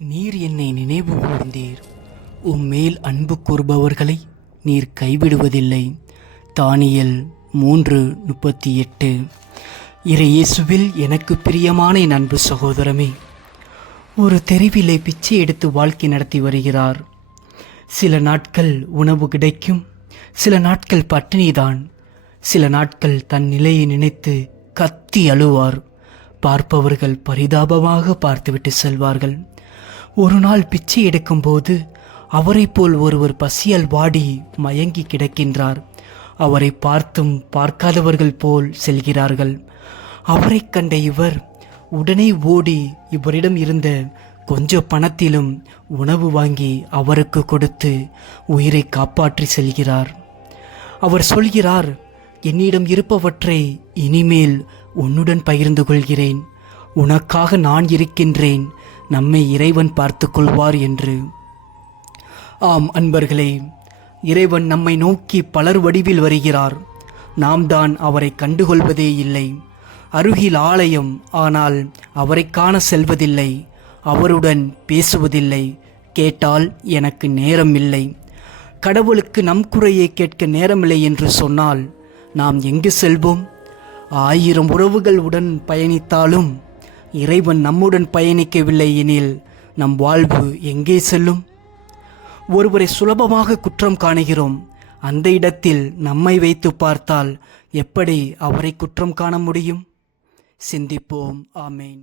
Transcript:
நீர் என்னை நினைவு கூர்ந்தீர். உம்மேல் அன்பு கூறுபவர்களை நீர் கைவிடுவதில்லை. தானியேல் 3:38. இயேசுவில் எனக்கு பிரியமான என் அன்பு சகோதரமே, ஒரு தெருவிலே பிச்சை எடுத்து வாழ்க்கை நடத்தி வருகிறார். சில நாட்கள் உணவு கிடைக்கும், சில நாட்கள் பட்டினிதான். சில நாட்கள் தன் நிலையை நினைத்து கத்தி அழுவார். பார்ப்பவர்கள் பரிதாபமாக பார்த்துவிட்டு செல்வார்கள். ஒரு நாள் பிச்சை எடுக்கும்போது அவரை போல் ஒருவர் பசியால் வாடி மயங்கி கிடக்கின்றார். அவரை பார்த்தும் பார்க்காதவர்கள் போல் செல்கிறார்கள். அவரை கண்ட இவர் உடனே ஓடி இவரிடம் இருந்த கொஞ்ச பணத்திலும் உணவு வாங்கி அவருக்கு கொடுத்து உயிரை காப்பாற்றி செல்கிறார். அவர் சொல்கிறார், என்னிடம் இருப்பவற்றை இனிமேல் உன்னுடன் பகிர்ந்து கொள்கிறேன். உனக்காக நான் இருக்கின்றேன், நம்மை இறைவன் பார்த்து கொள்வார் என்று. ஆம் அன்பர்களே, இறைவன் நம்மை நோக்கி பலர் வடிவில் வருகிறார். நாம் தான் அவரை கண்டுகொள்வதே இல்லை. அருகில் ஆலயம், ஆனால் அவரை காண செல்வதில்லை. அவருடன் பேசுவதில்லை. கேட்டால் எனக்கு நேரம் இல்லை. கடவுளுக்கு நம் குறையை கேட்க நேரமில்லை என்று சொன்னால் நாம் எங்கு செல்வோம்? 1000 உறவுகள் உடன் பயணித்தாலும் இறைவன் நம்முடன் பயணிக்கவில்லை எனில் நம் வாழ்வு எங்கே செல்லும்? ஒருவரை சுலபமாக குற்றம் காணுகிறோம். அந்த இடத்தில் நம்மை வைத்து பார்த்தால் எப்படி அவரை குற்றம் காண முடியும்? சிந்திப்போம். ஆமேன்.